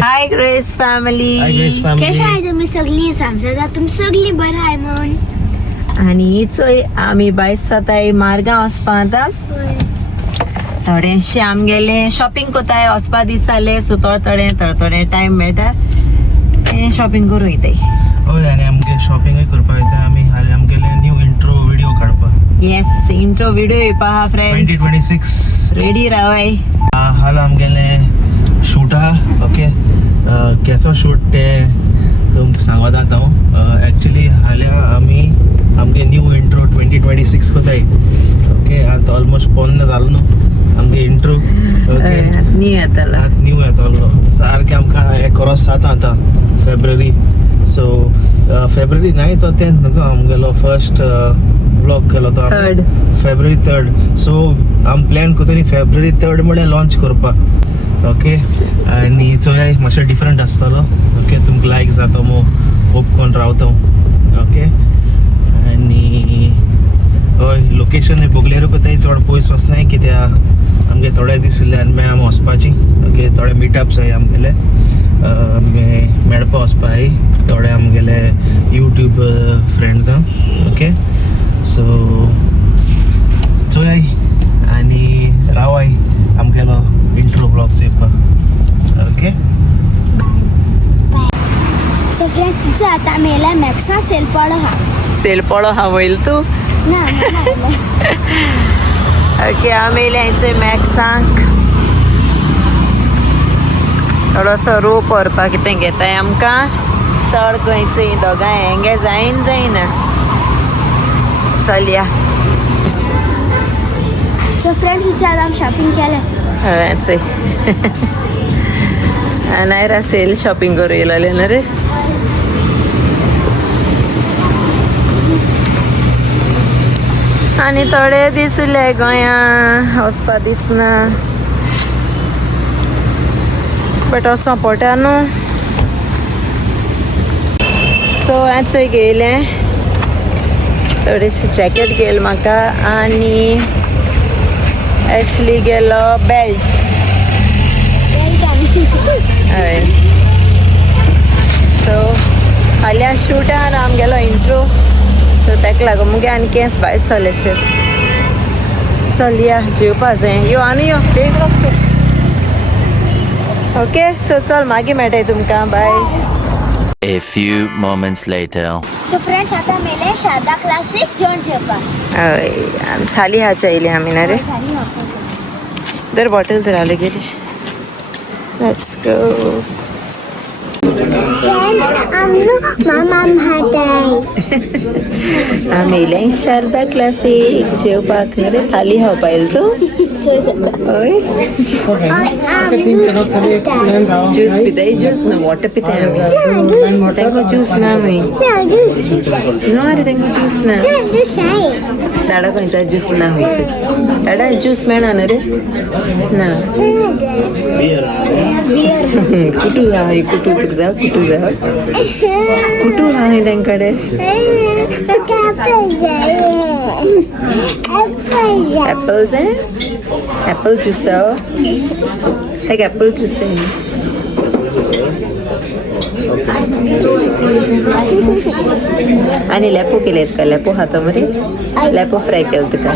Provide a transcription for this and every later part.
हाय grace family. कशा आहे तुम्ही सगळी? समजा तुम्ही सगळी बरं आहे म्हणून. आणि चोय आम्ही बायस सताय मार्गांव वचपा आता. थोडेशे आमगेले शॉपिंग कोताय वचपा दिसताले सो थोडे टाइम मेळटा शॉपिंग करूं इथे. होय आणि आमगे शॉपिंग करपा येता. आमी हाल आमगेले न्यू इंट्रो व्हिडिओ काडपा. येस इंट्रो व्हिडिओ पहा फ्रेंड्स. 2026 रेडी रावाय. हाल आमगेले शूट आहा. ओके केसो शूट ते तुमकां सांगोत आतां हांव. एक्चुअली हाल्या आमी आमगे न्यू इंट्रो 2026 कोताय. ओके आतां ऑलमोस्ट पोन्न जालो न्हू आमगे इंट्रो. ओके न्यू येताला. न्यू येतलो सारकें आमकां हें क्रॉस जाता आतां February. So February 9th or 10th न्हू आमगेलो फर्स्ट ब्लॉग केलो तो फेब्रुवारी 3rd. सो आमी प्लॅन कोताली फेब्रुवारी 3rd म्हळ्यार लॉन्च करपाक. ओके आनी चोय मातशें डिफरंट आसतलो. ओके तुमकां लायक जाता मो होप कोन्न रावता. ओके आनी हय लोकेशन बोगलेर कोताय चड पयस वचनाय कित्याक आमगे थोडे दीस उरल्यान मागीर आमी वचपाची. ओके थोडे मिटअप्स आहाय आमगेले मेळपा वचपा आहाय थोडे आमगेले यूट्यूब फ्रेंड्स. ओके सो चोय आनी रावाय आमगेलो इंट्रो ब्लॉग चेपा. ओके सो फ्रेंड्स आता आमी येयला मॅक्सा सेल पडो हा. सेल पडो हा वयल तू. ना ओके आमी येयले मॅक्सांक. थोडोसो रोप व्हरपाक कितें घेताय आमकां. चड गोंयचो दोगांय हेंगे जायना. चलया. सो फ्रेंड्स आता आमी शॉपिंग केलें. हय नायरा सेल शॉपिंग करूं येयलोले न्हू रे. आनी थोडे दीस उरले गोंयां वचपा दिसना बट वचों पडटा न्हू. सो हांवें चोय घेयलें थोडेशें जॅकेट घेयलें म्हाका आनी ॲक्चुली गेलो बेल्ट. हय सो फाल्यां शूट आहा आमगेलो इंट्रो. सो ताका लागून मुगे आनी केंस भायर सरलेशें. चल या जेवपा जाय. यो आनी यो बेग वचपा. ओके सो चल मागीर मेळटाय तुमकां. Bye. A few moments later. So friends आता मेले शारदा क्लासिक जेवण जेवपा. हय आनी थाली हाचे येयली आमी ना रे. दर बॉटल तर आले गेले. Let's go. आमी येयले शारदा क्लासिक जेवपाक न्ही रे. थाली खावपा येयले तूं. हय ज्यूस पिताय. ज्यूस ना वॉटर पिताय आमी. तांकां ज्यूस ना मागीर. नो रे तांकां ज्यूस ना. दाडा खंयचा ज्यूस ना खंयचो. दाडा ज्यूस मेळना न्हू रे. ना कुटू आहाय कुटू तुका जाय कुटू जाय. कुटू आहाय तांकडे. एप्पल जाय. एप्पल ज्यूस एक एप्पल ज्यूस आनी लेपो केलेत का. लेपो खाता मरे. लेपो फ्राय केलं तुका.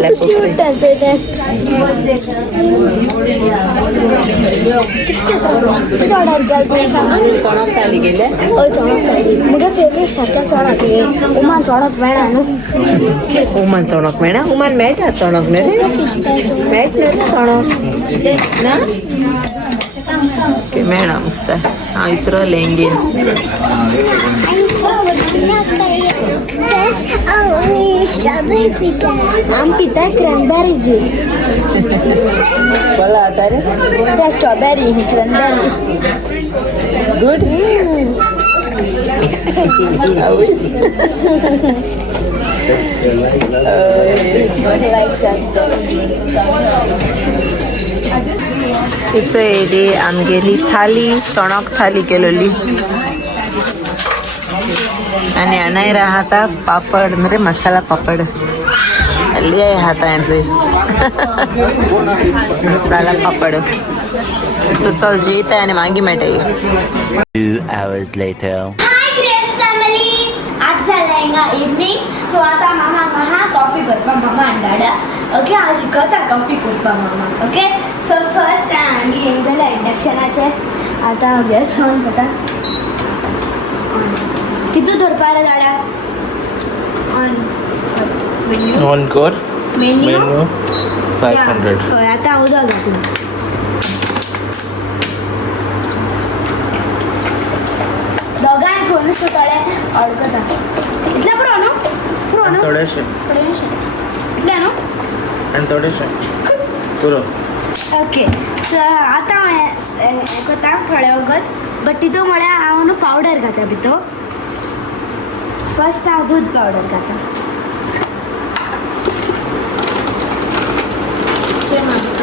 लेपो फ्राय. चणक थाली गेले. चणक थाली मुगे फेवरेट सारकें चणक. उमान चणक मेळना न्हू. उमान चणक मेळना. उमान मेळटा चणक न्हू रे. मेळटा चणक ना. मेळना मस्त. हांव इसरलें इंगेन. स्ट्रॉबेरी पिता आम पिता क्रॅनबेरी ज्यूस बोला आता रे त्या स्ट्रॉबेरी क्रॅनबेरी गुड तिचं येली आमगेली थाली चणक थाली केलेली आणि अनाय राहता पापड म्हणजे मसाला पापड हल्ली आहे हातांचे मसाला पापड सो चल जीत आहे आणि मागी मेटे 2 hours later. हाय ग्रेस फॅमिली आज झालं हिंगा इवनिंग सो आता मामा महा कॉफी करपा मामा अंडाडा ओके हांव शिकवता कॉफी करपा मामा ओके सो फर्स्ट आमी हें जालें इंडक्शनाचेर आतां गॅस ऑन करता कितू धरपा रे दाडा ऑन ऑन कर मेन्यू मेनू 500 हय आतां हांव उदक घातलें दोगांय फोन सुटले अडकता इतलें पुरो न्हू पुरो न्हू थोडेशे इतलें न्हू आणि थोडेशे पुरो ओके सो आतां हें करता थोडे वगत बट तितू म्हळ्यार हांव न्हू पावडर घाता भितर फर्स्ट हांव दूद पावडर घाता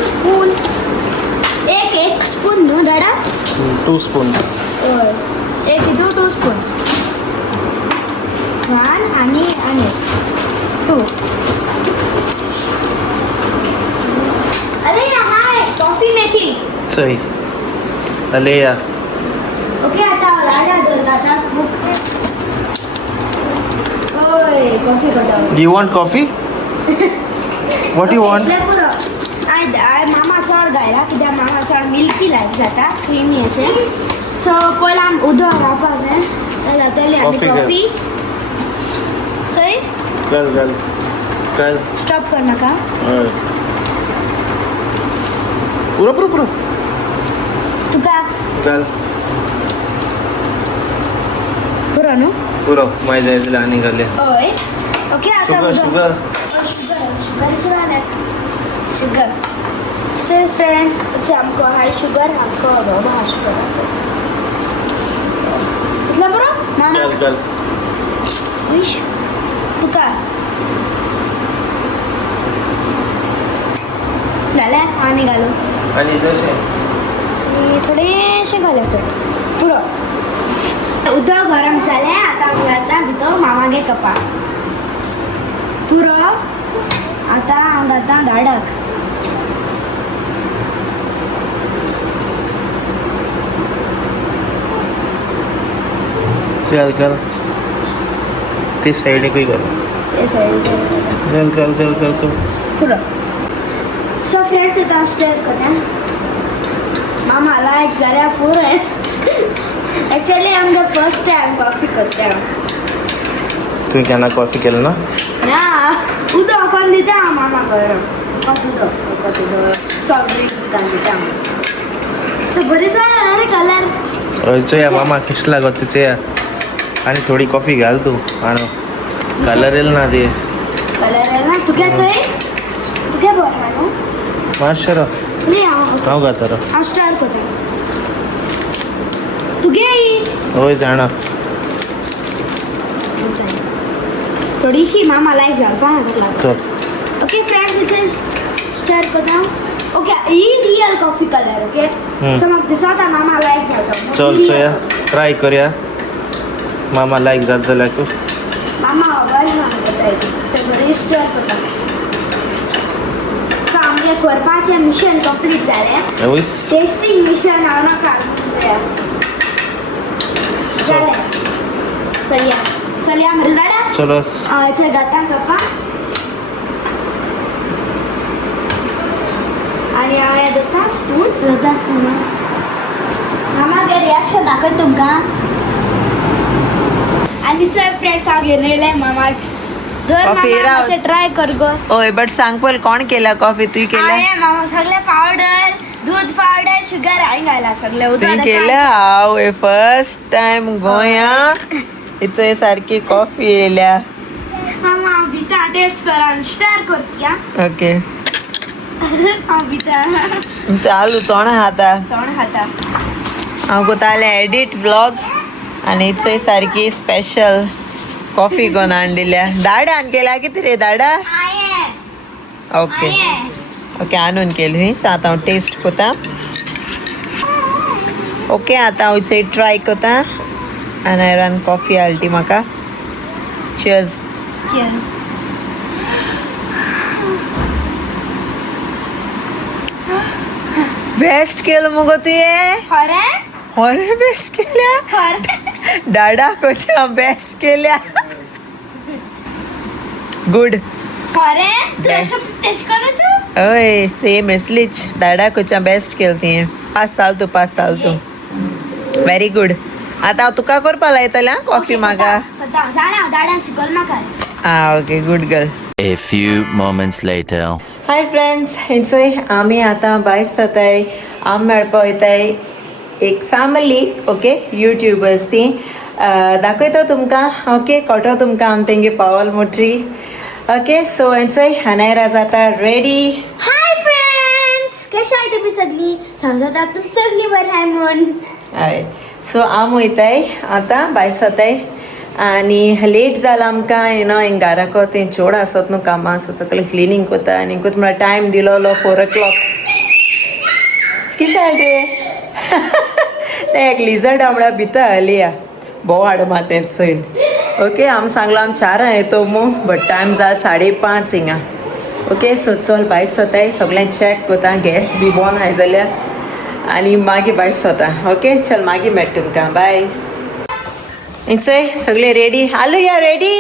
स्पून एक स्पून न्हू डाडा 2 स्पून हय एक हितू 2 स्पून्स 1 आणि 2 अरे हाय कॉफी मेकिंग सही अलेया ओके आता लाडा दर आता स्कूप ओय कॉफी बनव you want coffee what you want I मामा चड गायला कित्याक मामा चड मिल्की लायक जाता क्रिमी अशें सो पयलीं आम उदक घालपा जाय जातलें आनी कॉफी घाल. कॉफी चोय गल गल गल स्टॉप कर नाका पुरो पुरो पुरो तुका गल पुरो न्हू पुरो माय जाय जाल्यार आनी घाले हय ओके आतां sugar sugar sugar sugar so friends आमकां हाय शुगर आमकां बाबा हाय शुगराचो इतलो बरो मामा गल गल विश तुका घाल्यार आनी घालू आणि तशें आनी थोडेशें घाल्या फ्रेंड्स पुरो उदक गरम जालें आतां आमी घालता भितर मामागे कपा पुरो आतां हांव घालता दाडाक गल गल ते सायडीकूय घाल हे सायडीक गल गल गल गल गल पुरो सो फ्रेंड्स आतां स्टर करता मामा लायक जाल्यार पुरो एक्चुअली आमकां फर्स्ट टायम कॉफी करता तुवें केन्ना कॉफी केलो ना ना उदक कोण दिता हांव मामा गरम वखद उदक सॉफ्ट ड्रिंक घालून दिता सो बरें जाय रे कलर हयचो या मामा कशें लागत तेचो या आनी थोडी कॉफी घाल तूं आनी कलर येल ना ते कलर ना तुगे चोय तुगे बरो न्हू मातशें रो न्ही हांव घालता रो हांव स्टार करता तुगे इच हय जाणा थोडीशी मामा लायक जावपा लागला चल ओके फ्रेंड्स इट्स स्टार करता ओके ही real coffee colour okay so म्हाका दिसता मामा लायक जाता चल चोया ट्राय करया मामा लायक जात जाल्यार मामा बरें करता सो बरें स्टार करता सो आमगे करपाचें मिशन कंप्लीट जालें हयस टेस्टिंग मिशन हांव नाका जालें चलया मृगाडा चलो चल घाता कपा आणि हांव हें दोता स्पून रबा मामा गे रिएक्शन दाखय तुमकां आनी चल फ्रेंड्स हांव घेवन येयलें मामाक धर कॉफी मामा राव. मातशें ट्राय कर गो ओय बट सांग पयल कोण केला कॉफी तुई केला हांवें मामा सगळें पावडर दूध पावडर शुगर हांवें घाला सगळें तुई उदक केला हांव फर्स्ट टाइम गोंया इचो सारकी कॉफी येयल्या टेस्ट करा स्टार करती ओके हांव चालू चोण खाता चोण खाता हांव कोतालें एडिट व्लॉग आनी चोय सारकी स्पेशल कॉफी कोण हाडलेल्या दाडान केल्या कितें रे दाडा ओके ओके आणून केली हुई सो आतां हांव टेस्ट कोता ओके आतां हांव चोय ट्राय कोता अनायरान कॉफी हाडली म्हाका चियर्स चीयर्स बेस्ट केलं मुगो तुये खरे अरे बेस्ट केल्या खरे दाडा कोच्या बेस्ट केल्या गुड खरे तू अशें तेश करूच ओय सेम असलीच दाडा कोच्या बेस्ट केली ती 5 साल तू व्हेरी गुड आतां हांव तुका करपा लायतलें आं कॉफी म्हाका जाणा दाडांची कल म्हाका आं okay good girl A few moments later. Hi friends हेंचोय आमी आतां भायर सरताय आम मेळपा वयताय एक फॅमिली ओके यूट्यूबर्स ती दाखयता तुमकां ओके कोटो तुमकां आम तेंगे पावल मोट्री ओके सो हेंचोय अनायरा जाता रेडी हाय फ्रेंड्स कशें आहाय तुमी सगळीं समजतात तुमी सगळीं बरें आहाय म्हूण हय सो आम वयताय आतां भायर सरताय आनी लेट जाला आमकां यू नो हिंग घाराको तें चोड आसत न्हू कामां सो सगळें क्लिनींग कोता आनी कोत म्हळ्यार टायम दिलोलो 4 o'clock कितें रे तें एक लिझर्ड म्हळ्यार भितर हालिया बोवाड मा तें चोयन ओके आम सांगलो आम 4 येतो मू बट टायम जाला 5:30 हिंगा ओके सो चल भायर सरताय सगळें चॅक कोता गॅस बी बंद आहाय जाल्यार आनी मागीर भायर सरता ओके चल मागीर मेळटा तुमकां बाय चोय सगळे रेडी आलू या रेडी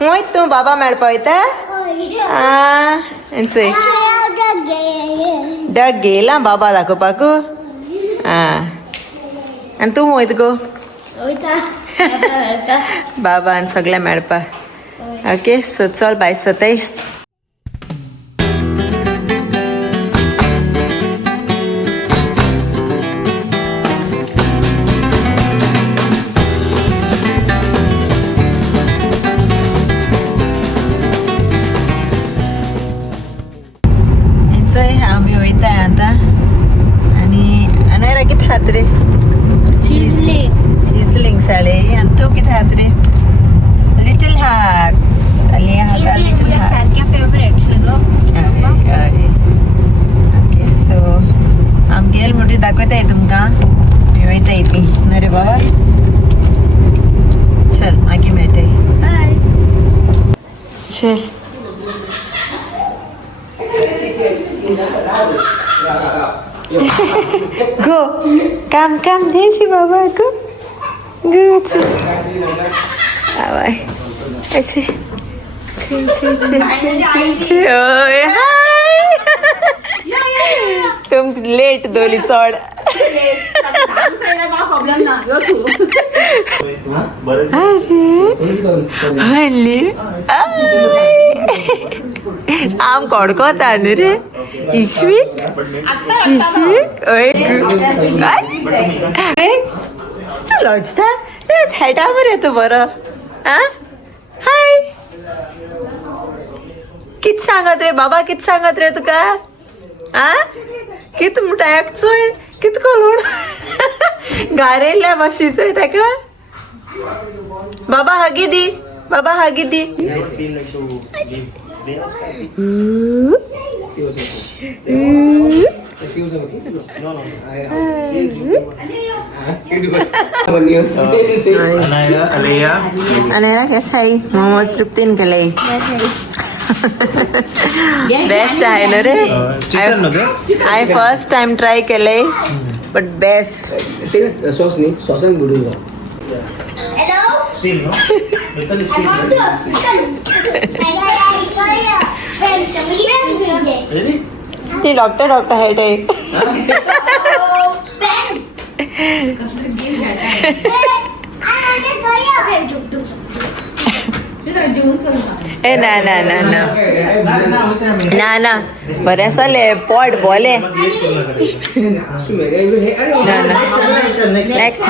हूंय तूं बाबा मेळपा वयता आं चोय डग गेला बाबा दाखोवपाक आं आनी तूं वयत गो बाबा आनी सगळें मेळपा ओके सो चल भायर सरताय आमी वयताय आतां आनी अनायरा कितें खात रे शिजलिंग साडे आनी तूं कितें खात रे लिटल हार्ट्स लिटल हार्ट्स सारक्या फेवरेट न्हू ओके सो आम गेल म्हणटी दाखयताय तुमकां आमी वयताय ती न्हू रे बाबा चल मागीर मेळटाय चल go come देशी बाबा go आवाय अच्छे ओय हाय तुम लेट दोली चोड हल्ली आम कोडकोता न्ही रे इश्वीक तू लजता हेटा मरे तू बरो आं हाय कित सांगत रे बाबा कित सांगत रे तुका आं कित म्हणटा एकचोय कित कोण गारेल्ल्या भाशेचोय ताका बाबा हागी दी बाबा हागी दी अनायरा कैसा है मोमोज तृप्तीन केले बेस्ट आहे ना रे आय फर्स्ट टाइम ट्राय केले बट बेस्ट सॉस नहीं सॉस and बुडू ती डॉक्टर हेट आहे ए ना ना ना ना ना ना बरें चले पोट बोले ना ना नेक्स्ट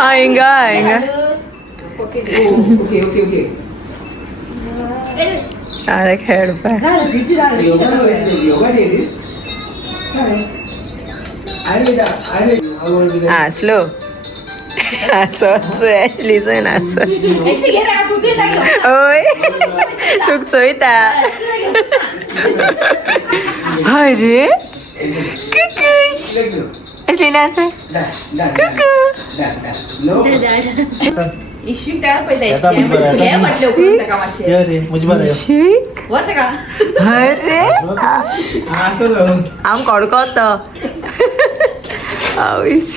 हिंगा हिंगा ओके अरे खेळपाय योगा डे इट इज हसलो हसो ऍशलीच नाच ओय तूक चोयता अरे कुकुश ऍशली नाच कुकू इश्विक तयार पळय हे म्हटलं उकळून टाका मातशें या रे मुझे बरं आहे. शिक वर टाका अरे आम कडकोत आवयस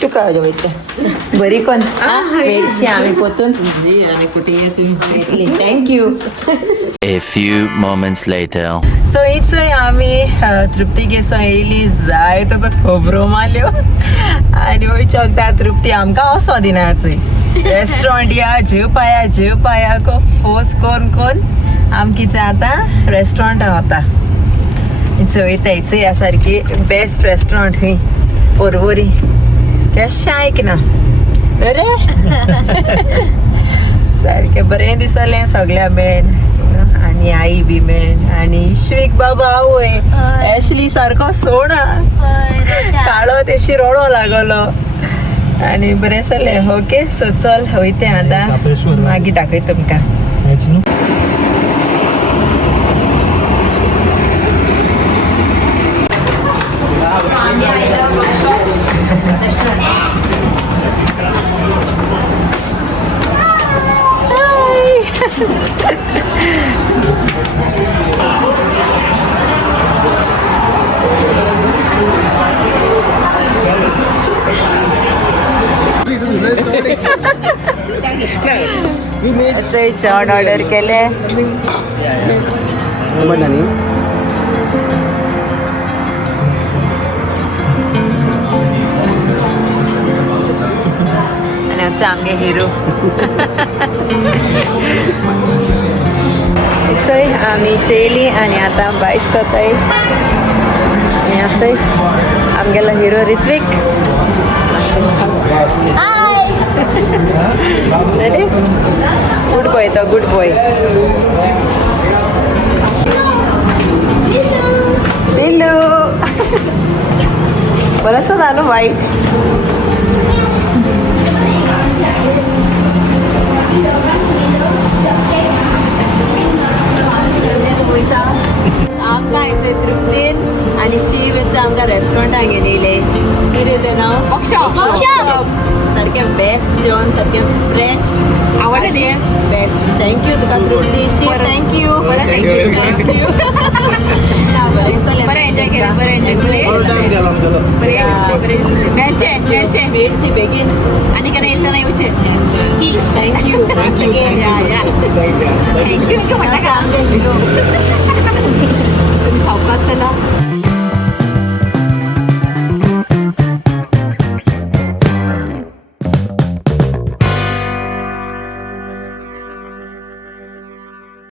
तुका वयता बरी कोण वेलची आमी पोतून thank you A few moments later. So इचोय आमी तृप्ती गेसो येयली जाय तो खबरो मारल्यो आनी वयचे वखदां तृप्ती आमकां वसो दिना चोय रेस्टॉरंट या जीव पाया को फोर्स कोन आमकीचे आतां रेस्टॉरंटा वता वयता इचोय ह्या सारकी बेस्ट रेस्टॉरंट खंय पोरवोरी केशें आयकना अरे सारकें बरें दिसलें सगळ्या मेन आनी आई बी मेन आनी इश्वीक बाबा आवय ऍशली सारको सोणा काळो तेशी रोडो लागलो आनी बरें जालें ओके सो चल वयतें आतां मागीर दाखयता तुमकां यायची न्हू? जेवण ऑर्डर केलें नी आनी आमचो आमगे हिरो चोय आमी जेयली आनी आतां भायर सरताय आनी आसय आमगेलो hero Hritvik ready good boy तो गुड बॉय पिल्लू बरोसो जालो वायट आमकां हांयसर तृप्तीन आनी शिवेचं आमकां रेस्टॉरंटाक गेलेले कितें तें नांव वर्कशॉप सारकें बेस्ट जेवण सारकें फ्रेश आवडलें बेस्ट थँक्यू तुका तृप्ती शीव थँक्यू बरें एन्जॉय केलें बरें एन्जॉय केलें बरें वेळची बेगीन आनी केन्ना येतना येवचें थँक्यू थँक्यू म्हणटा का आमगे हिरो तुम्ही सावकाश चला